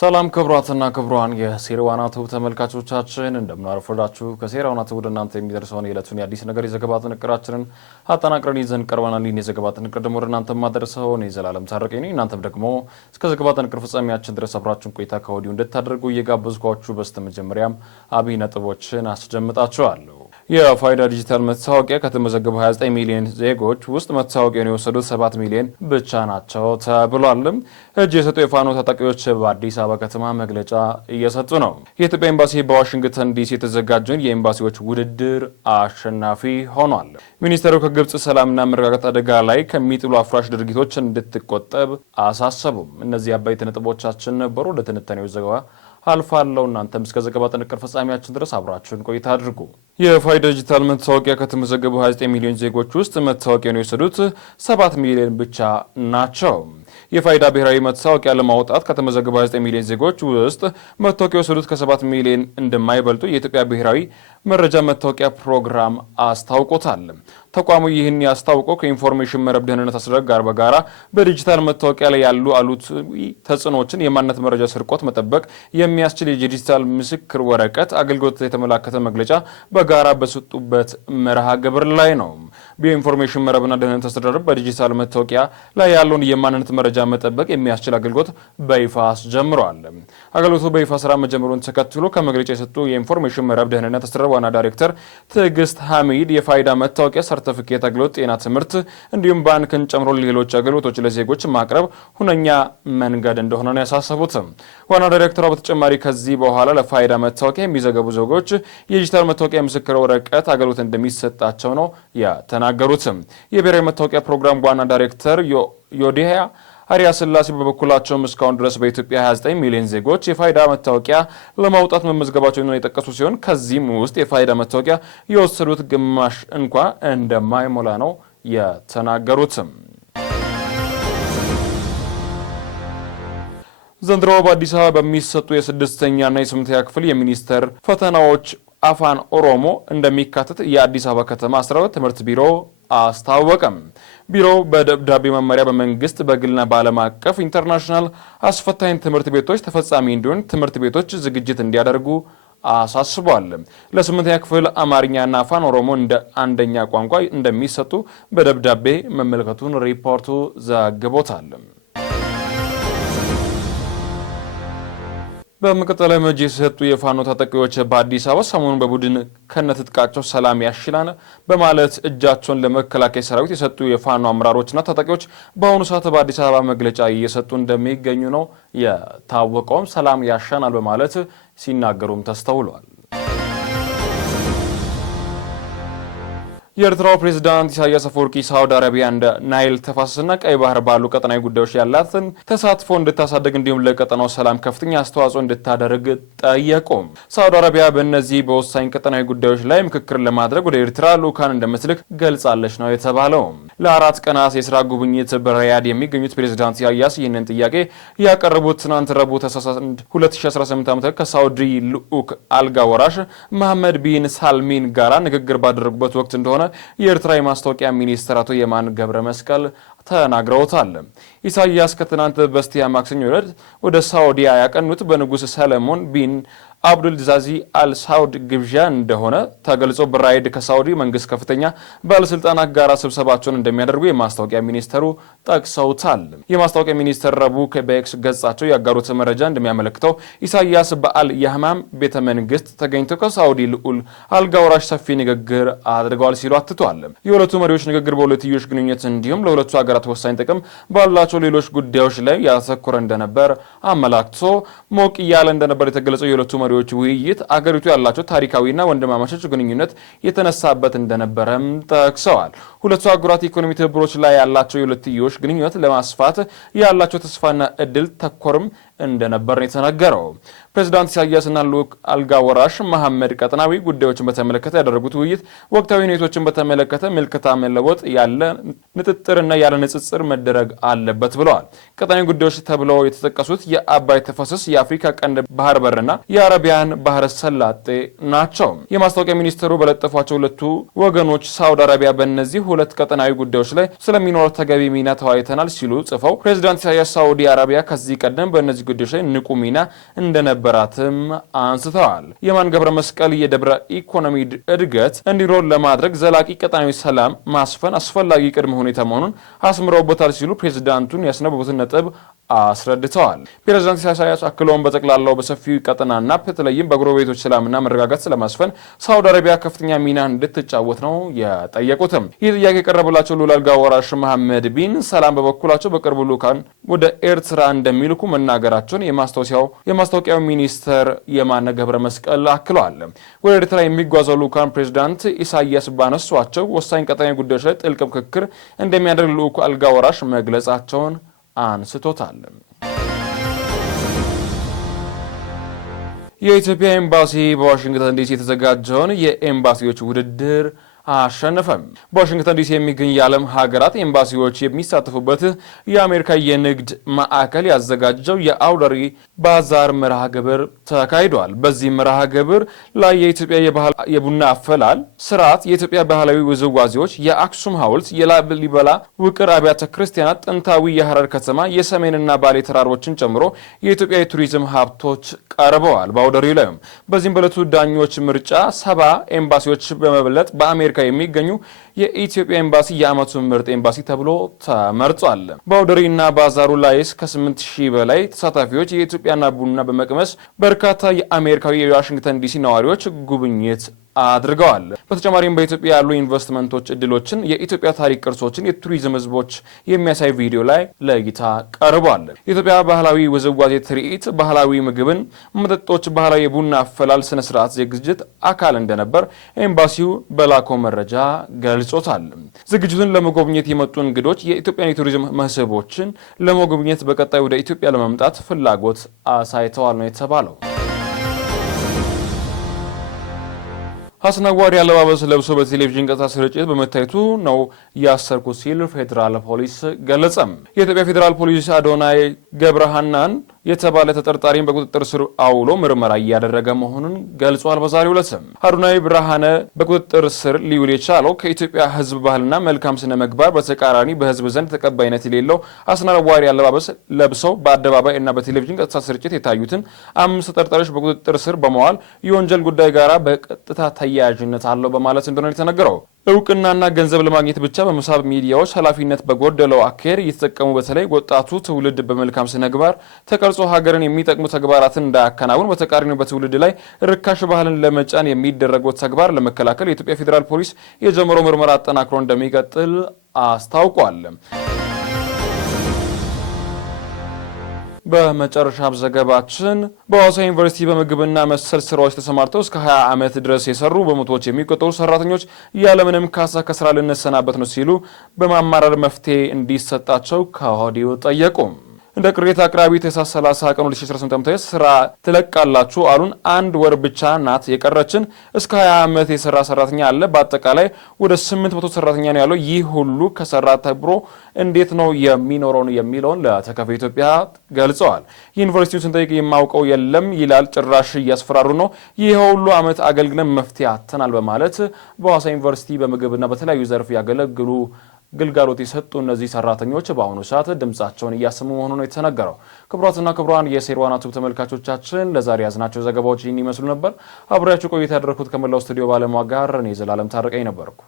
ሰላም ክብራትና ክብሯን የሴራዋና ቲዩብ ተመልካቾቻችን እንደምናረፈዳችሁ ከሴራዋና ቲዩብ ወደናንተ የሚደርሰውን የዕለቱን የአዲስ ነገር የዘገባ ጥንቅራችንን አጠናቅረን ይዘን ቀርበናል። ይህን የዘገባ ጥንቅር ደግሞ ወደናንተ ማደርሰው እኔ ዘላለም ታረቀኝ ነኝ። እናንተም ደግሞ እስከ ዘገባ ጥንቅር ፍጻሜያችን ድረስ አብራችሁን ቆይታ ከወዲሁ እንድታደርጉ እየጋበዝኳችሁ በስተመጀመሪያም አብይ ነጥቦችን አስደምጣችኋለሁ። የፋይዳ ዲጂታል መታወቂያ ከተመዘገቡ 29 ሚሊዮን ዜጎች ውስጥ መታወቂያውን የወሰዱት 7 ሚሊዮን ብቻ ናቸው ተብሏል። እጅ የሰጡ የፋኖ ታጣቂዎች በአዲስ አበባ ከተማ መግለጫ እየሰጡ ነው። የኢትዮጵያ ኤምባሲ በዋሽንግተን ዲሲ የተዘጋጀውን የኤምባሲዎች ውድድር አሸናፊ ሆኗል። ሚኒስቴሩ ከግብጽ ሰላምና መረጋጋት አደጋ ላይ ከሚጥሉ አፍራሽ ድርጊቶች እንድትቆጠብ አሳሰቡም። እነዚህ አበይት ነጥቦቻችን ነበሩ። ወደ ትንታኔው ዘገባ አልፋለሁ። እናንተም እስከ ዘገባ ጥንቅር ፍጻሜያችን ድረስ አብራችሁን ቆይታ አድርጉ። የፋይዳ ዲጂታል መታወቂያ ከተመዘገቡ 29 ሚሊዮን ዜጎች ውስጥ መታወቂያውን የወሰዱት 7 ሚሊዮን ብቻ ናቸው። የፋይዳ ብሔራዊ መታወቂያ ለማውጣት ከተመዘገቡ 29 ሚሊዮን ዜጎች ውስጥ መታወቂያ የወሰዱት ከ7 ሚሊዮን እንደማይበልጡ የኢትዮጵያ ብሔራዊ መረጃ መታወቂያ ፕሮግራም አስታውቆታል። ተቋሙ ይህን ያስታውቀው ከኢንፎርሜሽን መረብ ደህንነት አስተዳደር ጋር በጋራ በዲጂታል መታወቂያ ላይ ያሉ አሉታዊ ተጽዕኖዎችን የማንነት መረጃ ስርቆት መጠበቅ የሚያስችል የዲጂታል ምስክር ወረቀት አገልግሎት የተመላከተ መግለጫ በጋራ በሰጡበት መርሃ ግብር ላይ ነው። በኢንፎርሜሽን መረብና ደህንነት አስተዳደር በዲጂታል መታወቂያ ላይ ያለውን የማንነት መረጃ መጠበቅ የሚያስችል አገልግሎት በይፋ አስጀምሯል። አገልግሎቱ በይፋ ስራ መጀመሩን ተከትሎ ከመግለጫ የሰጡ የኢንፎርሜሽን መረብ ደህንነት አስተዳደር ዋና ዳይሬክተር ትዕግስት ሐሚድ የፋይዳ መታወቂያ ሰርቲፊኬት አገልግሎት፣ ጤና፣ ትምህርት እንዲሁም ባንክን ጨምሮ ሌሎች አገልግሎቶች ለዜጎች ማቅረብ ሁነኛ መንገድ እንደሆነ ነው ያሳሰቡት። ዋና ዳይሬክተሯ በተጨማሪ ከዚህ በኋላ ለፋይዳ መታወቂያ የሚዘገቡ ዜጎች የዲጂታል መታወቂያ ምስክር ወረቀት አገልግሎት እንደሚሰጣቸው ነው የተናገሩት። የብሔራዊ መታወቂያ ፕሮግራም ዋና ዳይሬክተር ዮዲያ አሪያ ስላሴ በበኩላቸው እስካሁን ድረስ በኢትዮጵያ 29 ሚሊዮን ዜጎች የፋይዳ መታወቂያ ለማውጣት መመዝገባቸውን የጠቀሱ ሲሆን ከዚህም ውስጥ የፋይዳ መታወቂያ የወሰዱት ግማሽ እንኳ እንደማይሞላ ነው የተናገሩት። ዘንድሮ በአዲስ አበባ በሚሰጡ የስድስተኛና የስምንተኛ ክፍል የሚኒስቴር ፈተናዎች አፋን ኦሮሞ እንደሚካተት የአዲስ አበባ ከተማ አስተዳደር ትምህርት ቢሮ አስታወቀም። ቢሮው በደብዳቤ መመሪያ በመንግስት በግልና በዓለም አቀፍ ኢንተርናሽናል አስፈታኝ ትምህርት ቤቶች ተፈጻሚ እንዲሆን ትምህርት ቤቶች ዝግጅት እንዲያደርጉ አሳስቧል። ለስምንተኛ ክፍል አማርኛና አፋን ኦሮሞ እንደ አንደኛ ቋንቋ እንደሚሰጡ በደብዳቤ መመልከቱን ሪፖርቱ ዘግቦታል። በመቀጠል እጅ የሰጡ የፋኖ ታጣቂዎች በአዲስ አበባ ሰሞኑን በቡድን ከነትጥቃቸው ሰላም ያሽላን በማለት እጃቸውን ለመከላከያ ሰራዊት የሰጡ የፋኖ አመራሮችና ታጣቂዎች በአሁኑ ሰዓት በአዲስ አበባ መግለጫ እየሰጡ እንደሚገኙ ነው የታወቀውም። ሰላም ያሻናል በማለት ሲናገሩም ተስተውሏል። የኤርትራው ፕሬዝዳንት ኢሳያስ አፈወርቂ ሳውዲ አረቢያ እንደ ናይል ተፋሰስና ቀይ ባህር ባሉ ቀጠናዊ ጉዳዮች ያላትን ተሳትፎ እንድታሳደግ እንዲሁም ለቀጠናው ሰላም ከፍተኛ አስተዋጽኦ እንድታደርግ ጠየቁ። ሳውዲ አረቢያ በእነዚህ በወሳኝ ቀጠናዊ ጉዳዮች ላይ ምክክር ለማድረግ ወደ ኤርትራ ልዑካን እንደምትልክ ገልጻለች ነው የተባለው። ለ4 ቀናት የስራ ጉብኝት በሪያድ የሚገኙት ፕሬዝዳንት ኢሳያስ ይህንን ጥያቄ ያቀረቡት ትናንት ረቡዕ ታህሳስ 1 2018 ዓ.ም ከሳውዲ ልዑክ አልጋ ወራሽ መሐመድ ቢን ሳልሚን ጋራ ንግግር ባደረጉበት ወቅት እንደሆነ የኤርትራ የማስታወቂያ ሚኒስትር አቶ የማነ ገብረ መስቀል ተናግረውታል። ኢሳያስ ከትናንት በስቲያ ማክሰኞ ዕለት ወደ ሳውዲ ያቀኑት በንጉስ ሰለሞን ቢን አብዱልዛዚ አልሳውድ ግብዣ እንደሆነ ተገልጾ በራይድ ከሳውዲ መንግስት ከፍተኛ ባለስልጣናት ጋር ስብሰባቸውን እንደሚያደርጉ የማስታወቂያ ሚኒስተሩ ጠቅሰውታል። የማስታወቂያ ሚኒስተር ረቡዕ በኤክስ ገጻቸው ያጋሩት መረጃ እንደሚያመለክተው ኢሳያስ በአል ያህማም ቤተ መንግስት ተገኝተው ከሳውዲ ልዑል አልጋ ወራሽ ሰፊ ንግግር አድርገዋል ሲሉ አትተዋል። የሁለቱ መሪዎች ንግግር በሁለትዮሽ ግንኙነት እንዲሁም ለሁለቱ ሀገራት ወሳኝ ጥቅም ባላቸው ሌሎች ጉዳዮች ላይ ያተኮረ እንደነበር አመላክቶ ሞቅ እያለ እንደነበር የተገለጸው የሁለቱ መሪዎች ውይይት አገሪቱ ያላቸው ታሪካዊና ወንድማማቾች ግንኙነት የተነሳበት እንደነበረም ጠቅሰዋል። ሁለቱ አገራት ኢኮኖሚ ትብብሮች ላይ ያላቸው የሁለትዮሽ ግንኙነት ለማስፋት ያላቸው ተስፋና እድል ተኮርም እንደነበር ነው የተነገረው። ፕሬዝዳንት ኢሳያስና ልዑክ አልጋ ወራሽ መሐመድ ቀጠናዊ ጉዳዮችን በተመለከተ ያደረጉት ውይይት ወቅታዊ ሁኔታዎችን በተመለከተ ምልከታ መለወጥ ያለ ንጥጥርና ያለ ንጽጽር መደረግ አለበት ብለዋል። ቀጠናዊ ጉዳዮች ተብለው የተጠቀሱት የአባይ ተፋሰስ፣ የአፍሪካ ቀንድ ባህር በርና የአረቢያን ባህረ ሰላጤ ናቸው። የማስታወቂያ ሚኒስትሩ በለጠፏቸው ሁለቱ ወገኖች ሳውዲ አረቢያ በእነዚህ ሁለት ቀጠናዊ ጉዳዮች ላይ ስለሚኖር ተገቢ ሚና ተወያይተናል ሲሉ ጽፈው ፕሬዝዳንት ኢሳያስ ሳውዲ አረቢያ ከዚህ ቀደም በእነዚህ ጉዳዮች ላይ ንቁ ሚና እንደነበራትም አንስተዋል። የማነ ገብረ መስቀል የደብረ ኢኮኖሚ እድገት እንዲኖር ለማድረግ ዘላቂ ቀጣናዊ ሰላም ማስፈን አስፈላጊ ቅድመ ሁኔታ መሆኑን አስምረውበታል ሲሉ ፕሬዝዳንቱን ያስነበቡትን ነጥብ አስረድተዋል። ፕሬዝዳንት ኢሳያስ አክለውን በጠቅላላው በሰፊው ቀጠናና በተለይም በጎረቤቶች ሰላምና መረጋጋት ስለማስፈን ሳውዲ አረቢያ ከፍተኛ ሚና እንድትጫወት ነው የጠየቁትም። ይህ ጥያቄ የቀረበላቸው ልዑል አልጋ ወራሽ መሐመድ ቢን ሰላም በበኩላቸው በቅርቡ ልዑካን ወደ ኤርትራ እንደሚልኩ መናገራቸውን የማስታወቂያው ሚኒስተር የማነ ገብረ መስቀል አክለዋል። ወደ ኤርትራ የሚጓዘው ልዑካን ፕሬዝዳንት ኢሳያስ ባነሷቸው ወሳኝ ቀጠናዊ ጉዳዮች ላይ ጥልቅ ምክክር እንደሚያደርግ ልዑኩ አልጋ ወራሽ መግለጻቸውን አንስቶታል። የኢትዮጵያ ኤምባሲ በዋሽንግተን ዲሲ የተዘጋጀውን የኤምባሲዎች ውድድር አሸነፈም። በዋሽንግተን ዲሲ የሚገኝ የዓለም ሀገራት ኤምባሲዎች የሚሳተፉበት የአሜሪካ የንግድ ማዕከል ያዘጋጀው የአውደ ርዕይ ባዛር መርሃ ግብር ተካሂዷል። በዚህ መርሃ ግብር ላይ የኢትዮጵያ የቡና አፈላል ስርዓት፣ የኢትዮጵያ ባህላዊ ውዝዋዜዎች፣ የአክሱም ሐውልት፣ የላሊበላ ውቅር አብያተ ክርስቲያናት፣ ጥንታዊ የሐረር ከተማ፣ የሰሜንና ባሌ ተራሮችን ጨምሮ የኢትዮጵያ የቱሪዝም ሀብቶች ቀርበዋል። በአውደ ርዕዩ ላይም በዚህም በዕለቱ ዳኞች ምርጫ 70 ኤምባሲዎች በመበለጥ በአሜሪካ የሚገኙ የኢትዮጵያ ኤምባሲ የዓመቱ ምርጥ ኤምባሲ ተብሎ ተመርጧል። በአውደ ርዕይና ባዛሩ ላይስ ከ8000 በላይ ተሳታፊዎች የኢትዮጵያና ቡና በመቅመስ በርካታ የአሜሪካዊ የዋሽንግተን ዲሲ ነዋሪዎች ጉብኝት አድርገዋል። በተጨማሪም በኢትዮጵያ ያሉ ኢንቨስትመንቶች እድሎችን፣ የኢትዮጵያ ታሪክ ቅርሶችን፣ የቱሪዝም ህዝቦች የሚያሳይ ቪዲዮ ላይ ለእይታ ቀርቧል። የኢትዮጵያ ባህላዊ ውዝዋዜ ትርኢት፣ ባህላዊ ምግብን፣ መጠጦች፣ ባህላዊ የቡና አፈላል ስነ ስርዓት ዝግጅት አካል እንደነበር ኤምባሲው በላከው መረጃ ገልጾታል። ዝግጅቱን ለመጎብኘት የመጡ እንግዶች የኢትዮጵያን የቱሪዝም መስህቦችን ለመጎብኘት በቀጣይ ወደ ኢትዮጵያ ለመምጣት ፍላጎት አሳይተዋል ነው የተባለው። አስነዋሪ አለባበስ ለብሶ በቴሌቪዥን ቀጥታ ስርጭት በመታየቱ ነው ያሰርኩት ሲል ፌዴራል ፖሊስ ገለጸም። የኢትዮጵያ ፌዴራል ፖሊስ አዶናይ ገብረሃናን የተባለ ተጠርጣሪን በቁጥጥር ስር አውሎ ምርመራ እያደረገ መሆኑን ገልጿል። በዛሬው ዕለትም አዶናይ ብርሃነ በቁጥጥር ስር ሊውል የቻለው ከኢትዮጵያ ሕዝብ ባህልና መልካም ስነ ምግባር በተቃራኒ በሕዝብ ዘንድ ተቀባይነት የሌለው አስነዋሪ አለባበስ ለብሰው በአደባባይ እና በቴሌቪዥን ቀጥታ ስርጭት የታዩትን 5 ተጠርጣሪዎች በቁጥጥር ስር በመዋል የወንጀል ጉዳይ ጋራ በቀጥታ ተያያዥነት አለው በማለት እንደሆነ የተነገረው። እውቅናና ገንዘብ ለማግኘት ብቻ በመሳብ ሚዲያዎች ኃላፊነት በጎደለው አካሄድ እየተጠቀሙ በተለይ ወጣቱ ትውልድ በመልካም ስነ ምግባር ተቀርጾ ሀገርን የሚጠቅሙ ተግባራትን እንዳያከናውን በተቃራኒው በትውልድ ላይ ርካሽ ባህልን ለመጫን የሚደረገው ተግባር ለመከላከል የኢትዮጵያ ፌዴራል ፖሊስ የጀመረው ምርመራ አጠናክሮ እንደሚቀጥል አስታውቋል። በመጨረሻም ዘገባችን በሐዋሳ ዩኒቨርሲቲ በምግብና መሰል ስራዎች ተሰማርተው እስከ 20 ዓመት ድረስ የሰሩ በመቶዎች የሚቆጠሩ ሰራተኞች ያለምንም ካሳ ከስራ ልንሰናበት ነው ሲሉ በማማረር መፍትሄ እንዲሰጣቸው ከወዲሁ ጠየቁ። እንደ ቅሬታ አቅራቢ ታኅሳስ 30 ቀን 2018 ዓ.ም ስራ ትለቃላችሁ አሉን። 1 ወር ብቻ ናት የቀረችን። እስከ 20 ዓመት የሰራ ሰራተኛ አለ። በአጠቃላይ ወደ 800 ሰራተኛ ነው ያለው። ይህ ሁሉ ከሰራ ተብሮ እንዴት ነው የሚለውን ለተከፈ ኢትዮጵያ ገልጸዋል። ዩኒቨርሲቲው ስንጠይቅ የማውቀው የለም ይላል። ጭራሽ እያስፈራሩ ነው። ይህ ሁሉ ዓመት አገልግለን መፍትሄ አጥተናል በማለት በሐዋሳ ዩኒቨርሲቲ በምግብና በተለያዩ ዘርፍ ያገለግሉ ግልጋሎት የሰጡ እነዚህ ሰራተኞች በአሁኑ ሰዓት ድምጻቸውን እያሰሙ መሆኑ ነው የተነገረው። ክቡራትና ክቡራን የሴርዋና ቱብ ተመልካቾቻችን ለዛሬ ያዝናቸው ዘገባዎች ይህን ይመስሉ ነበር። አብሬያችሁ ቆይታ ያደረኩት ከመላው ስቱዲዮ ባለሙያ ጋር እኔ ዘላለም ታረቀኝ ነበርኩ።